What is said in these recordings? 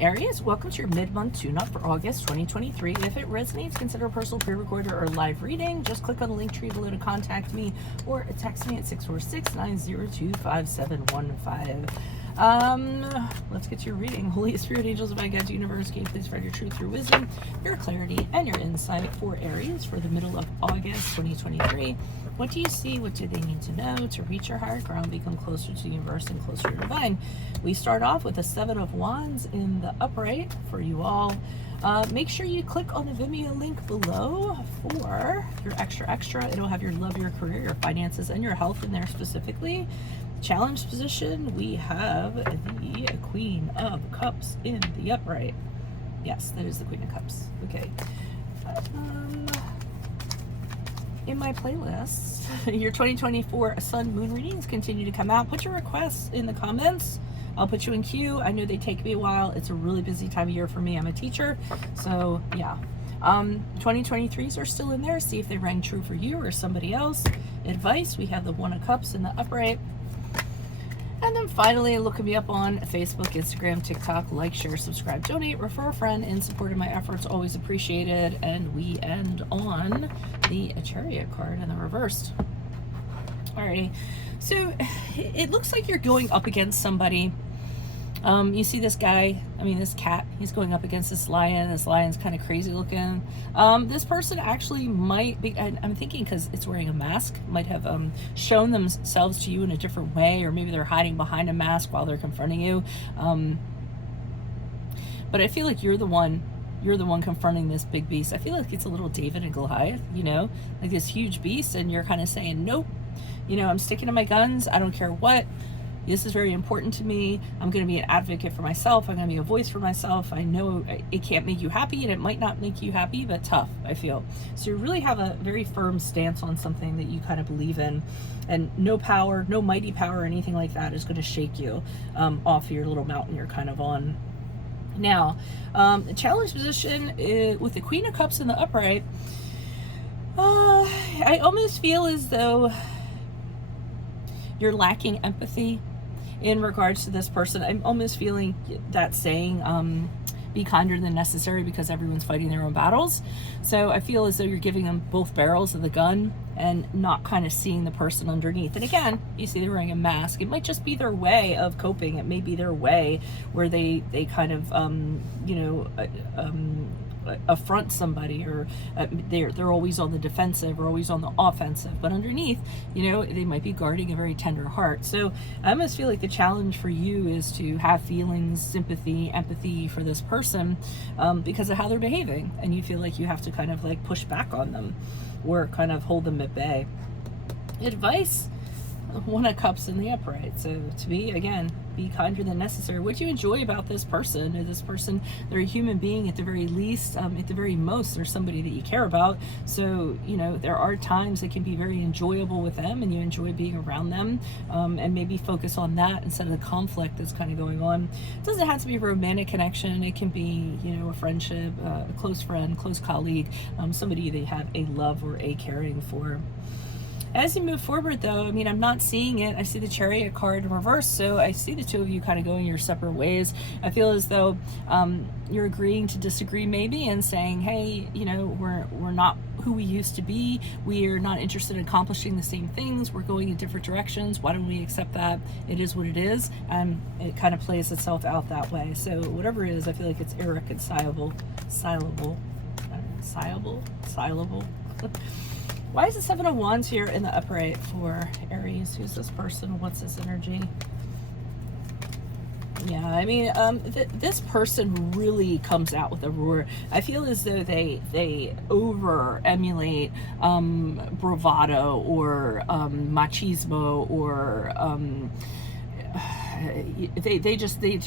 Aries, welcome to your mid-month tune-up for August 2023. If it resonates, consider a personal pre-recorder or live reading. Just click on the link tree below to contact me or text me at 646-902-5715. Let's get to your reading. Holy Spirit, angels, divine guides, universe, can you please spread your truth through wisdom, your clarity, and your insight for Aries for the middle of August 2023. What do you see? What do they need to know to reach your higher ground, become closer to the universe and closer to divine? We start off with a 7 of Wands in the upright for you all. Make sure you click on the Vimeo link below for your extra. It'll have your love, your career, your finances, and your health in there specifically. Challenge position, we have the Queen of Cups in the upright. Yes, that is the Queen of Cups. Okay. In my playlist, your 2024 Sun Moon readings continue to come out. Put your requests in the comments. I'll put you in queue. I know they take me a while. It's a really busy time of year for me. I'm a teacher. So yeah. 2023s are still in there. See if they rang true for you or somebody else. Advice, we have the One of Cups in the upright. And then finally, look me up on Facebook, Instagram, TikTok. Like, share, subscribe, donate, refer a friend in support of my efforts. Always appreciated. And we end on the Chariot card in the reversed. Alrighty. So it looks like you're going up against somebody. You see this guy, this cat, he's going up against this lion. This lion's kind of crazy looking. This person actually might be, and I'm thinking because it's wearing a mask, might have shown themselves to you in a different way, or maybe they're hiding behind a mask while they're confronting you. But I feel like you're the one confronting this big beast. I feel like it's a little David and Goliath, like this huge beast, and you're kind of saying, nope, I'm sticking to my guns. I don't care what. This is very important to me. I'm going to be an advocate for myself. I'm going to be a voice for myself. I know it can't make you happy, and it might not make you happy, but tough, I feel. So you really have a very firm stance on something that you kind of believe in, and no power, no mighty power or anything like that is going to shake you off your little mountain you're kind of on. Now, the challenge position with the Queen of Cups in the upright, I almost feel as though you're lacking empathy in regards to this person. I'm almost feeling that saying, be kinder than necessary, because everyone's fighting their own battles. So I feel as though you're giving them both barrels of the gun and not kind of seeing the person underneath. And again, you see they're wearing a mask. It might just be their way of coping. It may be their way where they kind of, affront somebody, or they're always on the defensive or always on the offensive, but underneath, they might be guarding a very tender heart. So I almost feel like the challenge for you is to have feelings, sympathy, empathy for this person because of how they're behaving, and you feel like you have to kind of like push back on them or kind of hold them at bay. Advice, One of Cups in the upright. So to be kinder than necessary. What do you enjoy about this person? Or this person, they're a human being at the very least. At the very most, they're somebody that you care about. So there are times that can be very enjoyable with them, and you enjoy being around them, and maybe focus on that instead of the conflict that's kind of going on. It doesn't have to be a romantic connection. It can be a friendship, a close friend, close colleague, somebody they have a love or a caring for. As you move forward, though, I'm not seeing it. I see the Chariot card in reverse, so I see the two of you kind of going your separate ways. I feel as though you're agreeing to disagree maybe, and saying, hey, we're not who we used to be. We're not interested in accomplishing the same things. We're going in different directions. Why don't we accept that? It is what it is, and it kind of plays itself out that way. So whatever it is, I feel like it's irreconcilable. Silable. Why is the 7 of Wands here in the upright for Aries? Who's this person? What's this energy? Yeah, this person really comes out with a roar. I feel as though they over emulate bravado or machismo, or they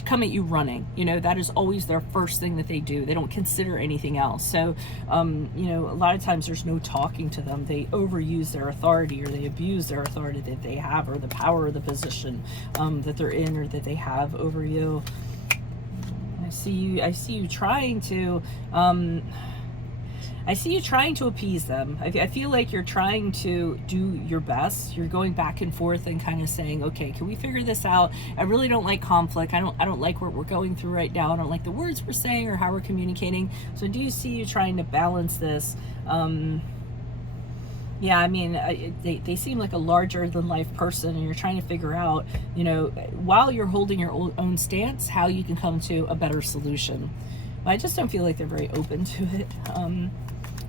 come at you running. That is always their first thing that they do. They don't consider anything else. So a lot of times there's no talking to them. They overuse their authority, or they abuse their authority that they have, or the power of the position that they're in, or that they have over you. I see you trying to I see you trying to appease them. I feel like you're trying to do your best. You're going back and forth and kind of saying, okay, can we figure this out? I really don't like conflict. I don't like what we're going through right now. I don't like the words we're saying or how we're communicating. So I do see you trying to balance this. Yeah, I mean, they seem like a larger than life person, and you're trying to figure out, you know, while you're holding your own stance, how you can come to a better solution. I just don't feel like they're very open to it.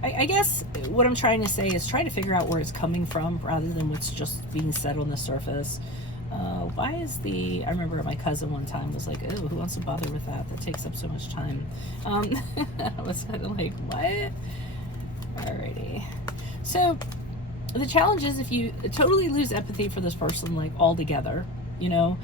I guess what I'm trying to say is try to figure out where it's coming from rather than what's just being said on the surface. Why is I remember my cousin one time was like, oh, who wants to bother with that? That takes up so much time. I was kind of like, what? Alrighty. So the challenge is if you totally lose empathy for this person, like altogether, you know,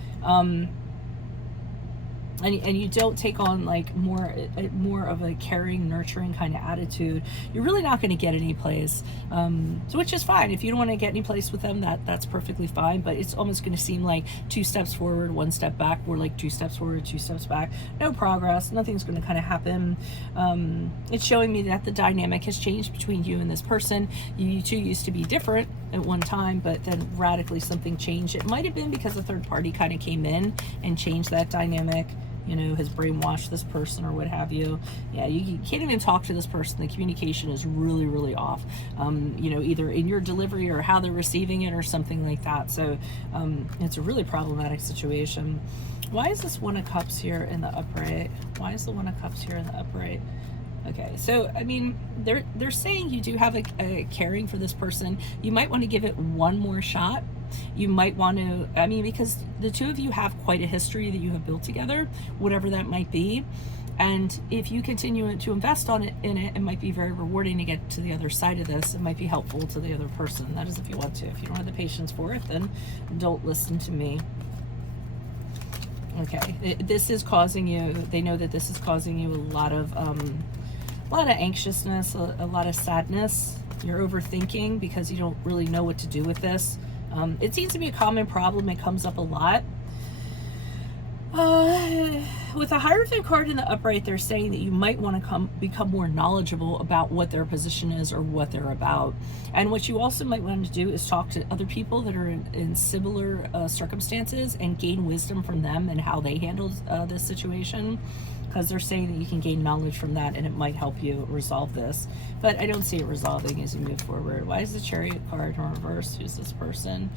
and you don't take on like more of a caring, nurturing kind of attitude, you're really not going to get any place. So which is fine. If you don't want to get any place with them, that's perfectly fine. But it's almost going to seem like 2 steps forward, 1 step back. We're like 2 steps forward, 2 steps back. No progress. Nothing's going to kind of happen. It's showing me that the dynamic has changed between you and this person. You two used to be different at one time, but then radically something changed. It might have been because a third party kind of came in and changed that dynamic. You know, has brainwashed this person or what have you. Yeah, you can't even talk to this person. The communication is really, really off. You know, either in your delivery or how they're receiving it or something like that. So it's a really problematic situation. Why is this 1 of Cups here in the upright? Why is the 1 of Cups here in the upright? Okay, so I mean, they're saying you do have a caring for this person. You might want to give it one more shot. You might want to, I mean, because the two of you have quite a history that you have built together, whatever that might be. And if you continue to invest in it, it might be very rewarding to get to the other side of this. It might be helpful to the other person. That is if you want to. If you don't have the patience for it, then don't listen to me. Okay, this is causing you, they know that this is causing you a lot of anxiousness, a lot of sadness. You're overthinking because you don't really know what to do with this. It seems to be a common problem. It comes up a lot. With a Hierophant card in the upright, they're saying that you might want to become more knowledgeable about what their position is or what they're about. And what you also might want to do is talk to other people that are in similar circumstances and gain wisdom from them and how they handled this situation. Because they're saying that you can gain knowledge from that and it might help you resolve this. But I don't see it resolving as you move forward. Why is the Chariot card in reverse? Who's this person?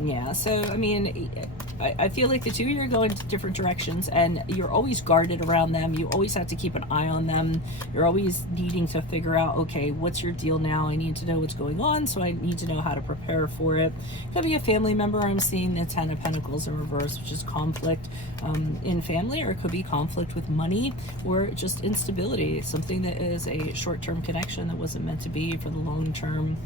Yeah, so I mean, I feel like the two of you are going different directions and you're always guarded around them. You always have to keep an eye on them. You're always needing to figure out, okay, what's your deal now? I need to know what's going on, so I need to know how to prepare for it. Could be a family member. I'm seeing the 10 of Pentacles in reverse, which is conflict in family, or it could be conflict with money or just instability, something that is a short-term connection that wasn't meant to be for the long term.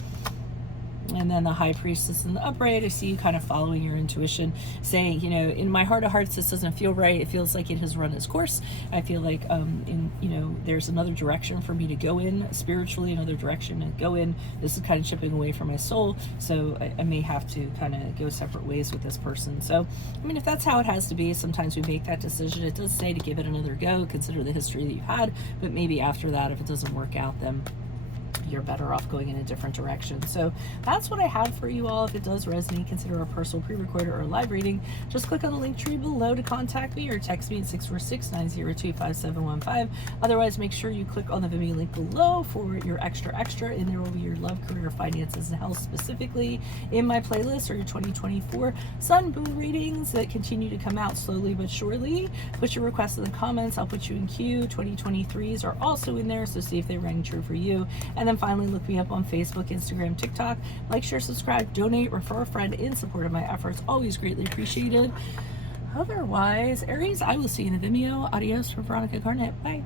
And then the High Priestess in the upright, I see you kind of following your intuition, saying, you know, in my heart of hearts, this doesn't feel right. It feels like it has run its course. I feel like, you know, there's another direction for me to go in spiritually, another direction to go in. This is kind of chipping away from my soul. So I may have to kind of go separate ways with this person. So, I mean, if that's how it has to be, sometimes we make that decision. It does say to give it another go, consider the history that you've had, but maybe after that, if it doesn't work out, then you're better off going in a different direction. So that's what I have for you all. If it does resonate, consider a personal pre-recorded or a live reading. Just click on the link tree below to contact me or text me at 646-902-5715. Otherwise, make sure you click on the Vimeo link below for your extra, and there will be your love, career, finances, and health specifically in my playlist, or your 2024 Sun Moon readings that continue to come out slowly but surely. Put your requests in the comments. I'll put you in queue. 2023s are also in there, so see if they rang true for you. And then finally, look me up on Facebook, Instagram, TikTok. Like, share, subscribe, donate, refer a friend in support of my efforts. Always greatly appreciated. Otherwise, Aries, I will see you in the Vimeo. Adios from Veronica Garnett. Bye.